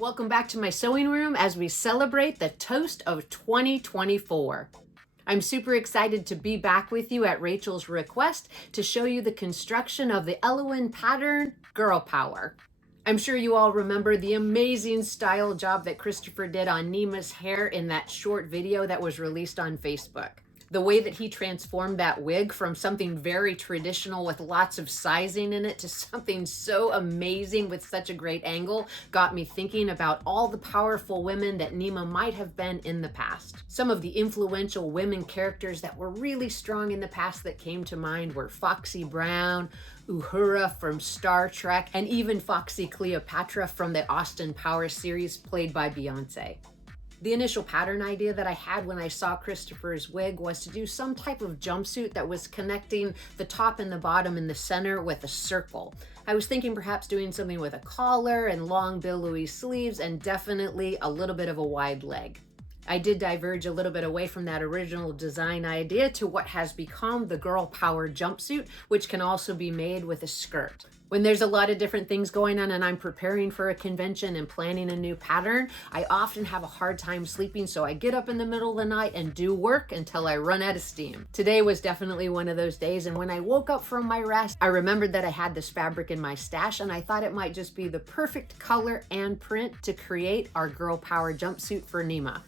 Welcome back to my sewing room as we celebrate the toast of 2024. I'm super excited to be back with you at Rachel's request to show you the construction of the Elowen pattern, Girl Power. I'm sure you all remember the amazing style job that Christopher did on Nima's hair in that short video that was released on Facebook. The way that he transformed that wig from something very traditional with lots of sizing in it to something so amazing with such a great angle got me thinking about all the powerful women that Nima might have been in the past. Some of the influential women characters that were really strong in the past that came to mind were Foxy Brown, Uhura from Star Trek, and even Foxy Cleopatra from the Austin Powers series played by Beyonce. The initial pattern idea that I had when I saw Christopher's wig was to do some type of jumpsuit that was connecting the top and the bottom in the center with a circle. I was thinking perhaps doing something with a collar and long billowy sleeves and definitely a little bit of a wide leg. I did diverge a little bit away from that original design idea to what has become the Girl Power jumpsuit, which can also be made with a skirt. When there's a lot of different things going on and I'm preparing for a convention and planning a new pattern, I often have a hard time sleeping, so I get up in the middle of the night and do work until I run out of steam. Today was definitely one of those days, and when I woke up from my rest, I remembered that I had this fabric in my stash and I thought it might just be the perfect color and print to create our Girl Power jumpsuit for Nima.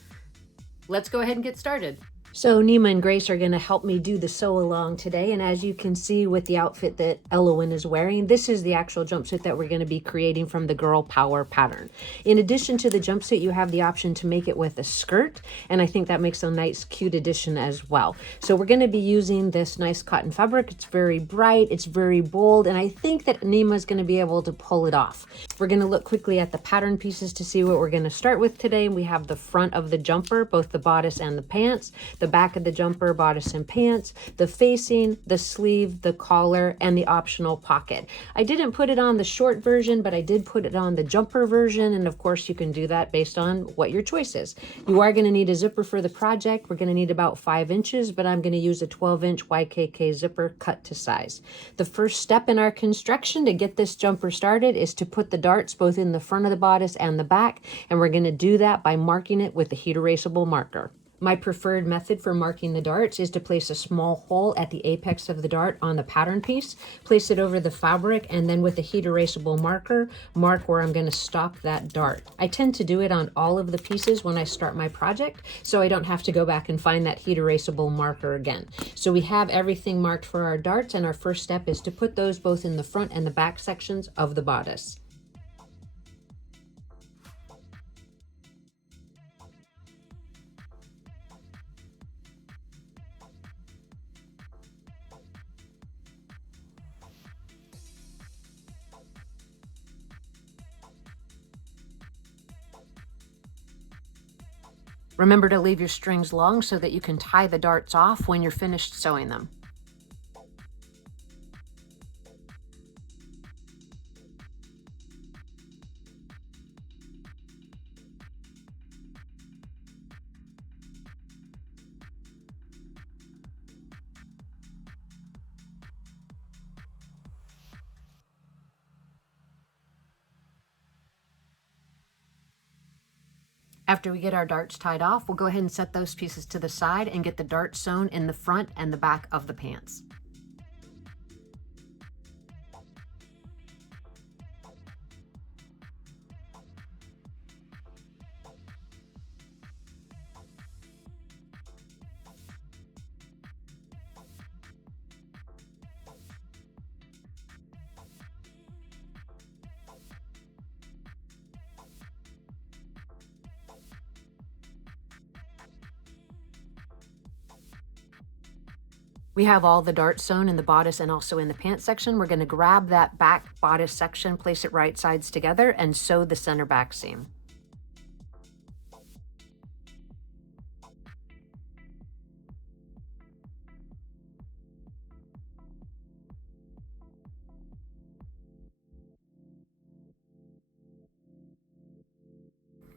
Let's go ahead and get started. So Nima and Grace are going to help me do the sew along today, and as you can see with the outfit that Elowen is wearing, this is the actual jumpsuit that we're going to be creating from the Girl Power pattern. In addition to the jumpsuit, you have the option to make it with a skirt, and I think that makes a nice cute addition as well. So we're going to be using this nice cotton fabric. It's very bright, it's very bold, and I think that Nima is going to be able to pull it off. We're going to look quickly at the pattern pieces to see what we're going to start with today. We have the front of the jumper, both the bodice and the pants, the back of the jumper, bodice and pants, the facing, the sleeve, the collar, and the optional pocket. I didn't put it on the short version, but I did put it on the jumper version, and of course you can do that based on what your choice is. You are going to need a zipper for the project. We're going to need about 5 inches, but I'm going to use a 12-inch YKK zipper cut to size. The first step in our construction to get this jumper started is to put the darts both in the front of the bodice and the back, and we're going to do that by marking it with a heat erasable marker. My preferred method for marking the darts is to place a small hole at the apex of the dart on the pattern piece, place it over the fabric, and then with a heat erasable marker, mark where I'm going to stop that dart. I tend to do it on all of the pieces when I start my project, so I don't have to go back and find that heat erasable marker again. So we have everything marked for our darts, and our first step is to put those both in the front and the back sections of the bodice. Remember to leave your strings long so that you can tie the darts off when you're finished sewing them. After we get our darts tied off, we'll go ahead and set those pieces to the side and get the darts sewn in the front and the back of the pants. We have all the darts sewn in the bodice and also in the pants section. We're going to grab that back bodice section, place it right sides together, and sew the center back seam.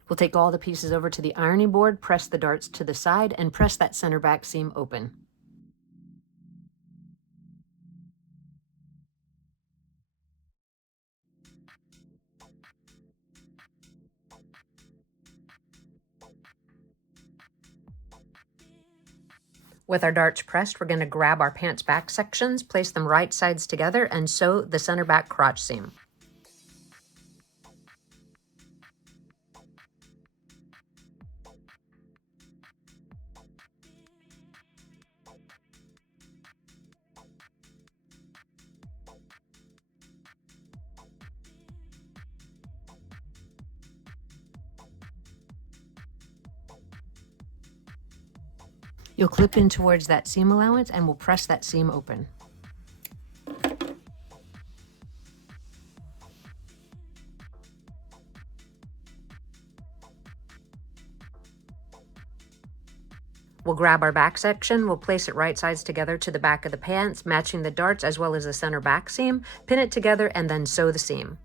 We'll take all the pieces over to the ironing board, press the darts to the side, and press that center back seam open. With our darts pressed, we're going to grab our pants back sections, place them right sides together, and sew the center back crotch seam. You'll clip in towards that seam allowance and we'll press that seam open. We'll grab our back section, we'll place it right sides together to the back of the pants, matching the darts as well as the center back seam, pin it together, and then sew the seam.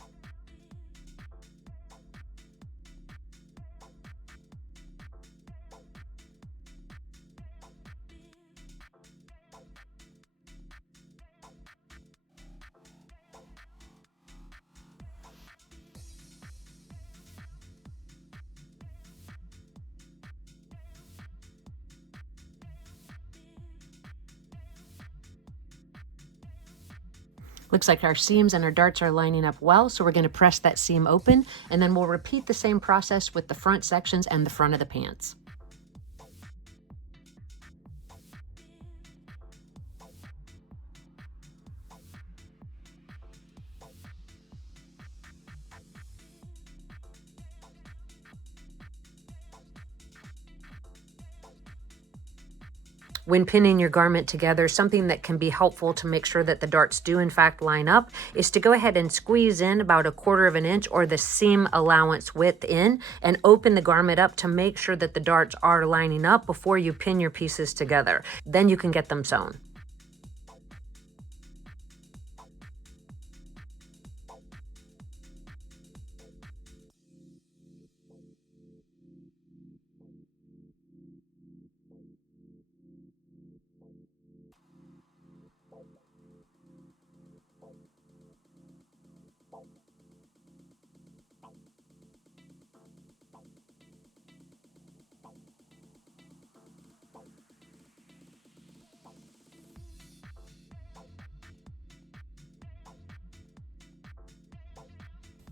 Looks like our seams and our darts are lining up well, so we're going to press that seam open, and then we'll repeat the same process with the front sections and the front of the pants. When pinning your garment together, something that can be helpful to make sure that the darts do in fact line up is to go ahead and squeeze in about 1/4 of an inch or the seam allowance width in and open the garment up to make sure that the darts are lining up before you pin your pieces together. Then you can get them sewn.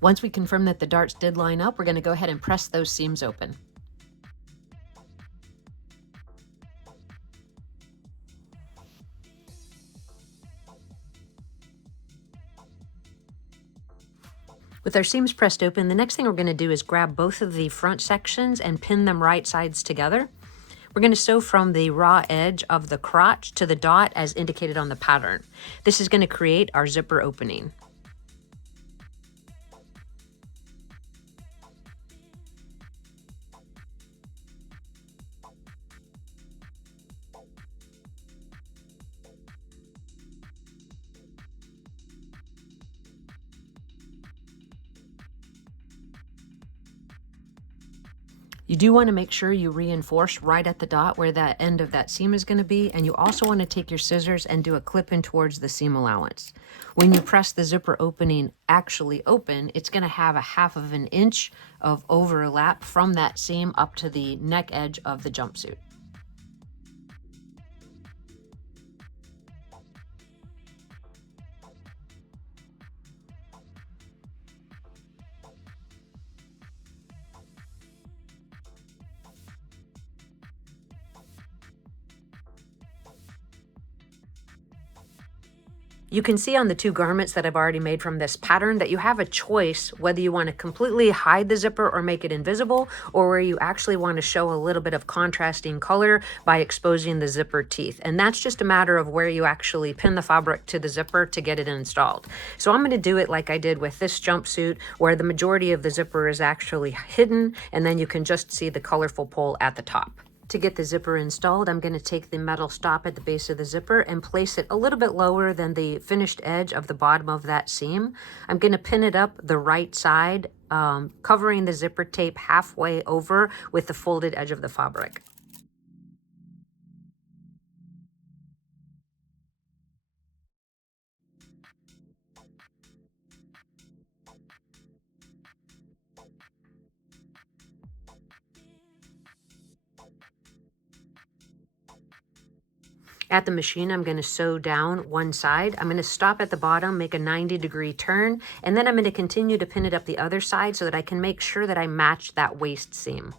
Once we confirm that the darts did line up, we're going to go ahead and press those seams open. With our seams pressed open, the next thing we're going to do is grab both of the front sections and pin them right sides together. We're going to sew from the raw edge of the crotch to the dot as indicated on the pattern. This is going to create our zipper opening. You do want to make sure you reinforce right at the dot where that end of that seam is going to be, and you also want to take your scissors and do a clip in towards the seam allowance. When you press the zipper opening actually open, it's going to have 1/2 of an inch of overlap from that seam up to the neck edge of the jumpsuit. You can see on the 2 garments that I've already made from this pattern that you have a choice whether you want to completely hide the zipper or make it invisible, or where you actually want to show a little bit of contrasting color by exposing the zipper teeth. And that's just a matter of where you actually pin the fabric to the zipper to get it installed. So I'm going to do it like I did with this jumpsuit, where the majority of the zipper is actually hidden, and then you can just see the colorful pole at the top. To get the zipper installed, I'm going to take the metal stop at the base of the zipper and place it a little bit lower than the finished edge of the bottom of that seam. I'm going to pin it up the right side, covering the zipper tape halfway over with the folded edge of the fabric. At the machine, I'm going to sew down one side. I'm going to stop at the bottom, make a 90-degree turn, and then I'm going to continue to pin it up the other side so that I can make sure that I match that waist seam.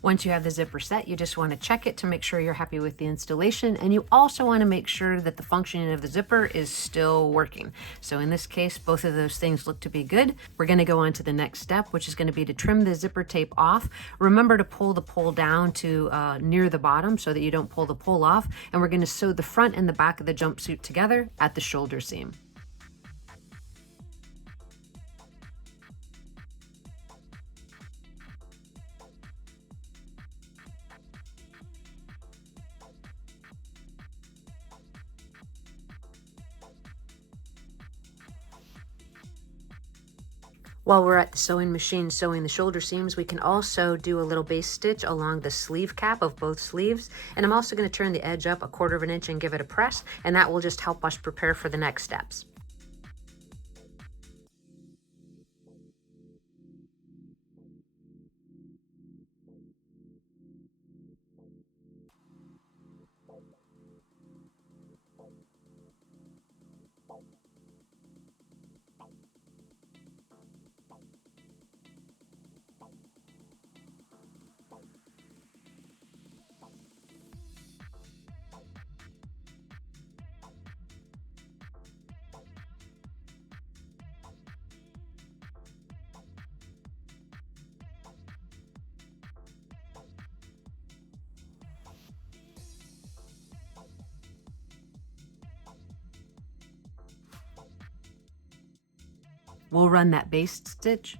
Once you have the zipper set, you just want to check it to make sure you're happy with the installation, and you also want to make sure that the functioning of the zipper is still working. So in this case, both of those things look to be good. We're going to go on to the next step, which is going to be to trim the zipper tape off. Remember to pull the pole down to near the bottom so that you don't pull the pole off, and we're going to sew the front and the back of the jumpsuit together at the shoulder seam. While we're at the sewing machine sewing the shoulder seams, we can also do a little base stitch along the sleeve cap of both sleeves. And I'm also going to turn the edge up 1/4 of an inch and give it a press, and that will just help us prepare for the next steps. We'll run that base stitch.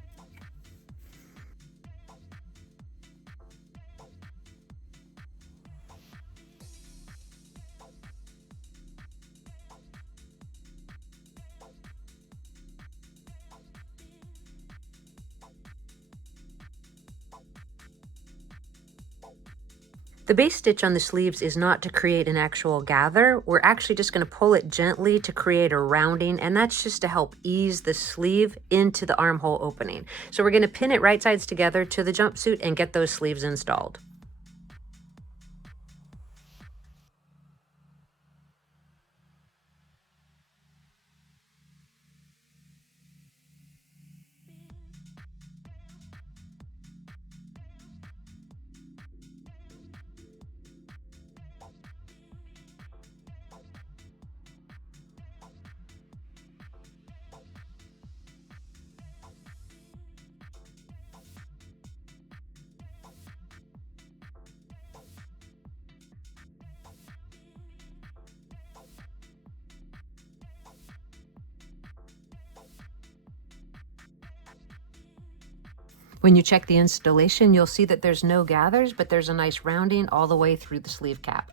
The base stitch on the sleeves is not to create an actual gather. We're actually just going to pull it gently to create a rounding, and that's just to help ease the sleeve into the armhole opening. So we're going to pin it right sides together to the jumpsuit and get those sleeves installed. When you check the installation, you'll see that there's no gathers, but there's a nice rounding all the way through the sleeve cap.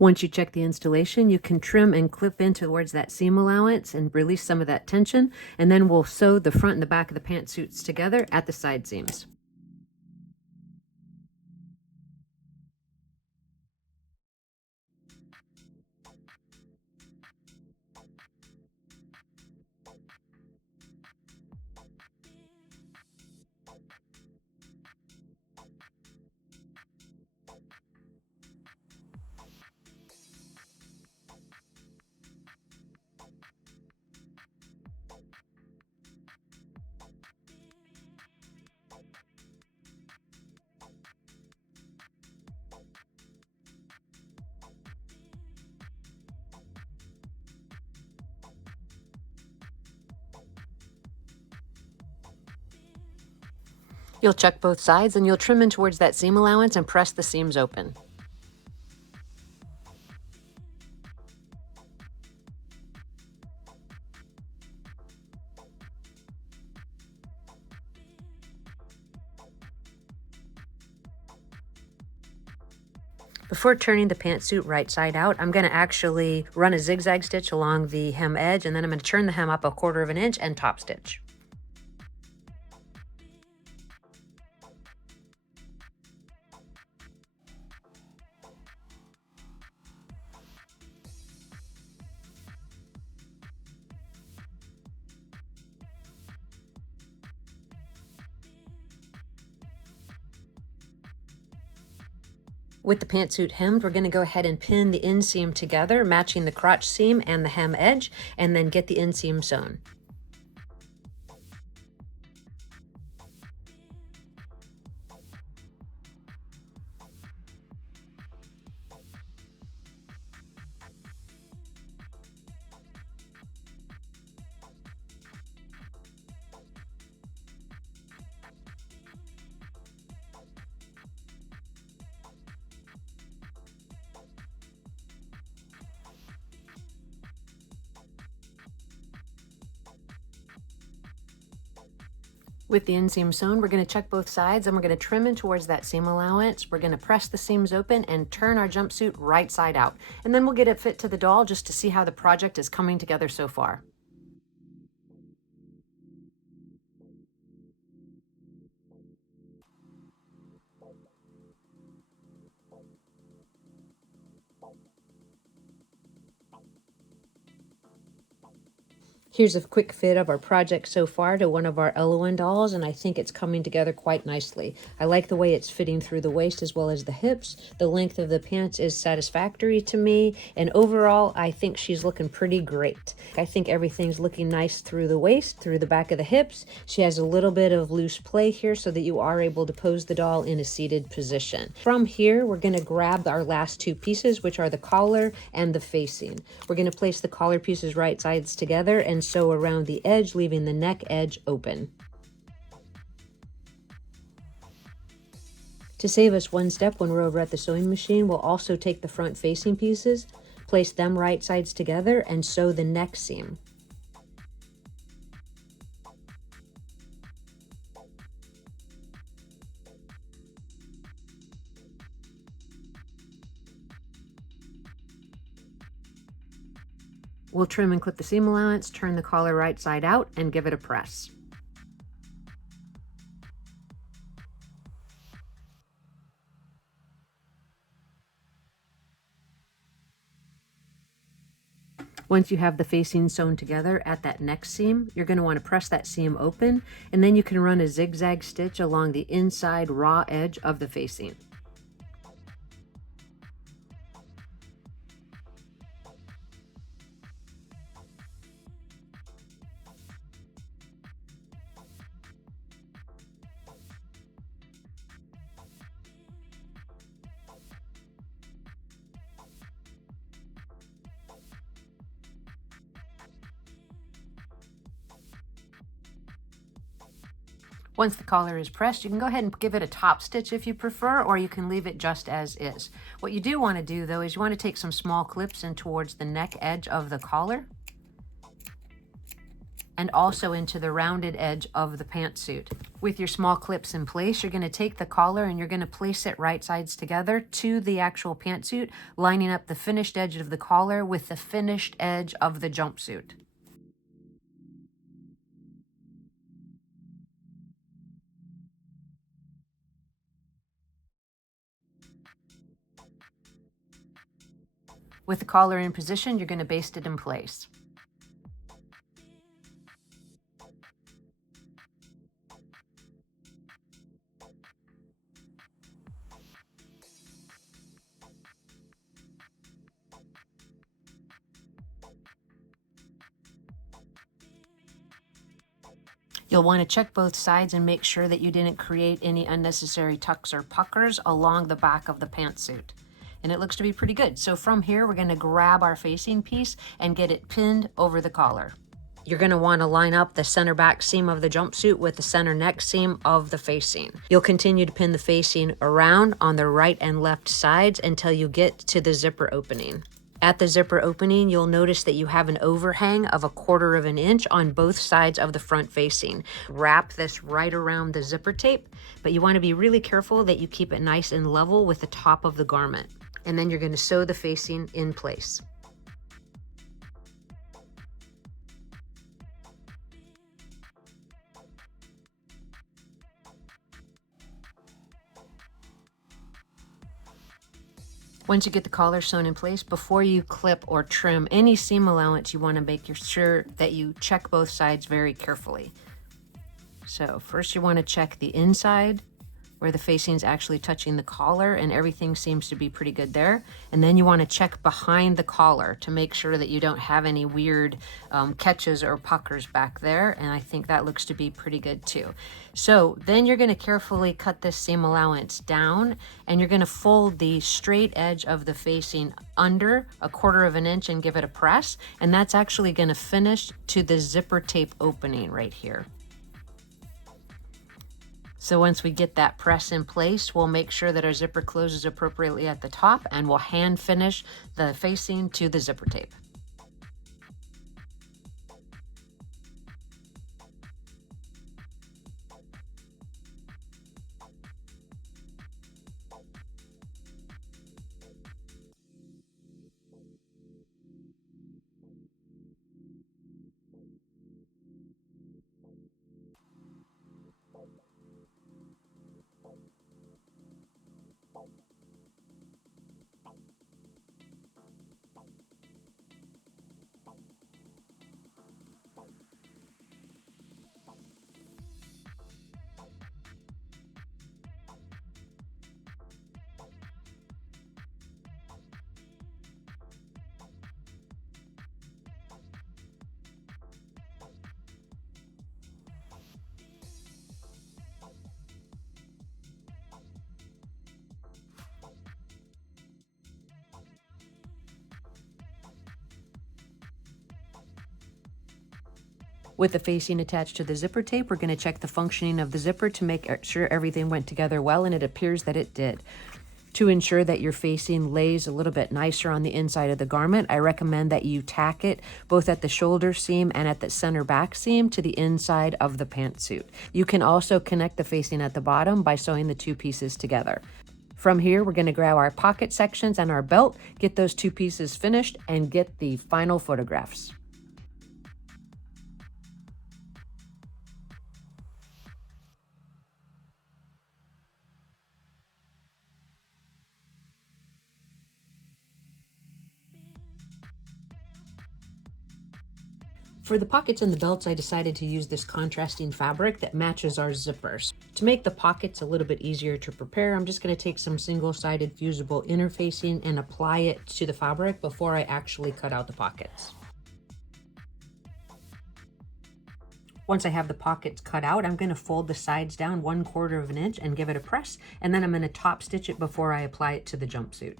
Once you check the installation, you can trim and clip in towards that seam allowance and release some of that tension, and then we'll sew the front and the back of the pantsuits together at the side seams. You'll check both sides and you'll trim in towards that seam allowance and press the seams open. Before turning the pantsuit right side out, I'm going to actually run a zigzag stitch along the hem edge, and then I'm going to turn the hem up 1/4 of an inch and top stitch. With the pantsuit hemmed, we're going to go ahead and pin the inseam together, matching the crotch seam and the hem edge, and then get the inseam sewn. With the inseam sewn, we're going to check both sides and we're going to trim in towards that seam allowance. We're going to press the seams open and turn our jumpsuit right side out. And then we'll get it fit to the doll just to see how the project is coming together so far. Here's a quick fit of our project so far to one of our Elowen dolls, and I think it's coming together quite nicely. I like the way it's fitting through the waist as well as the hips. The length of the pants is satisfactory to me, and overall, I think she's looking pretty great. I think everything's looking nice through the waist, through the back of the hips. She has a little bit of loose play here so that you are able to pose the doll in a seated position. From here, we're going to grab our last two pieces, which are the collar and the facing. We're going to place the collar pieces right sides together and sew around the edge, leaving the neck edge open. To save us one step when we're over at the sewing machine, we'll also take the front facing pieces, place them right sides together, and sew the neck seam. We'll trim and clip the seam allowance, turn the collar right side out, and give it a press. Once you have the facing sewn together at that neck seam, you're going to want to press that seam open, and then you can run a zigzag stitch along the inside raw edge of the facing. Once the collar is pressed, you can go ahead and give it a top stitch if you prefer, or you can leave it just as is. What you do want to do though is you want to take some small clips in towards the neck edge of the collar and also into the rounded edge of the pantsuit. With your small clips in place, you're going to take the collar and you're going to place it right sides together to the actual pantsuit, lining up the finished edge of the collar with the finished edge of the jumpsuit. With the collar in position, you're going to baste it in place. You'll want to check both sides and make sure that you didn't create any unnecessary tucks or puckers along the back of the pantsuit. And it looks to be pretty good. So from here, we're going to grab our facing piece and get it pinned over the collar. You're going to want to line up the center back seam of the jumpsuit with the center neck seam of the facing. You'll continue to pin the facing around on the right and left sides until you get to the zipper opening. At the zipper opening, you'll notice that you have an overhang of 1/4 of an inch on both sides of the front facing. Wrap this right around the zipper tape, but you want to be really careful that you keep it nice and level with the top of the garment. And then you're going to sew the facing in place. Once you get the collar sewn in place, before you clip or trim any seam allowance, you want to make sure that you check both sides very carefully. So first you want to check the inside where the facing is actually touching the collar, and everything seems to be pretty good there. And then you want to check behind the collar to make sure that you don't have any weird catches or puckers back there. And I think that looks to be pretty good too. So then you're going to carefully cut this seam allowance down, and you're going to fold the straight edge of the facing under 1/4 of an inch and give it a press. And that's actually going to finish to the zipper tape opening right here. So once we get that press in place, we'll make sure that our zipper closes appropriately at the top, and we'll hand finish the facing to the zipper tape. With the facing attached to the zipper tape, we're going to check the functioning of the zipper to make sure everything went together well, and it appears that it did. To ensure that your facing lays a little bit nicer on the inside of the garment, I recommend that you tack it both at the shoulder seam and at the center back seam to the inside of the pantsuit. You can also connect the facing at the bottom by sewing the two pieces together. From here, we're going to grab our pocket sections and our belt, get those two pieces finished, and get the final photographs. For the pockets and the belts, I decided to use this contrasting fabric that matches our zippers. To make the pockets a little bit easier to prepare, I'm just going to take some single-sided fusible interfacing and apply it to the fabric before I actually cut out the pockets. Once I have the pockets cut out, I'm going to fold the sides down 1/4 of an inch and give it a press, and then I'm going to top stitch it before I apply it to the jumpsuit.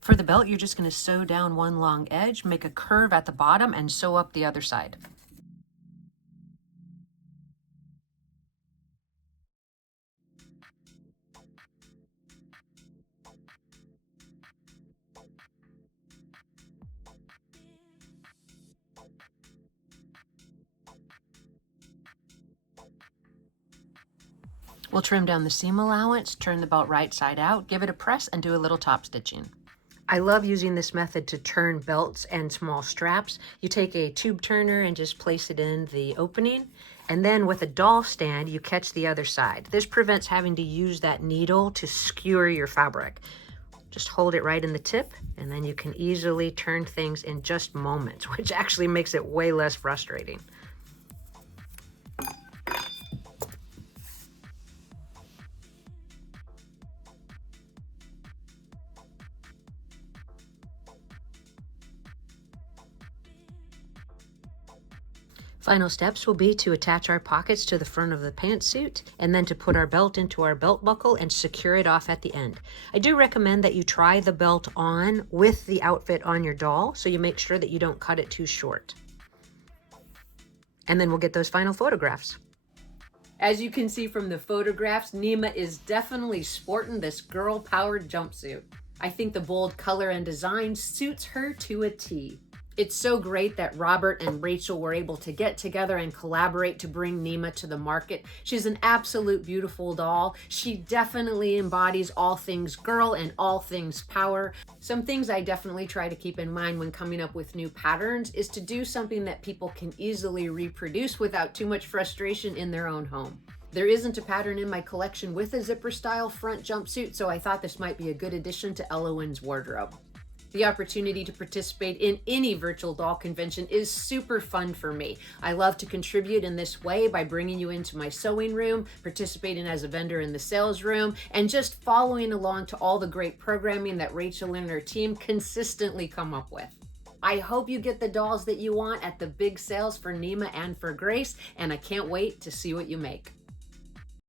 For the belt, you're just going to sew down one long edge, make a curve at the bottom, and sew up the other side. We'll trim down the seam allowance, turn the belt right side out, give it a press, and do a little top stitching. I love using this method to turn belts and small straps. You take a tube turner and just place it in the opening, and then with a doll stand, you catch the other side. This prevents having to use that needle to skewer your fabric. Just hold it right in the tip, and then you can easily turn things in just moments, which actually makes it way less frustrating. Final steps will be to attach our pockets to the front of the pantsuit and then to put our belt into our belt buckle and secure it off at the end. I do recommend that you try the belt on with the outfit on your doll so you make sure that you don't cut it too short. And then we'll get those final photographs. As you can see from the photographs, Nema is definitely sporting this girl-powered jumpsuit. I think the bold color and design suits her to a T. It's so great that Robert and Rachel were able to get together and collaborate to bring Nema to the market. She's an absolute beautiful doll. She definitely embodies all things girl and all things power. Some things I definitely try to keep in mind when coming up with new patterns is to do something that people can easily reproduce without too much frustration in their own home. There isn't a pattern in my collection with a zipper style front jumpsuit, so I thought this might be a good addition to Elowen's wardrobe. The opportunity to participate in any virtual doll convention is super fun for me. I love to contribute in this way by bringing you into my sewing room, participating as a vendor in the sales room, and just following along to all the great programming that Rachel and her team consistently come up with. I hope you get the dolls that you want at the big sales for Nema and for Grace, and I can't wait to see what you make.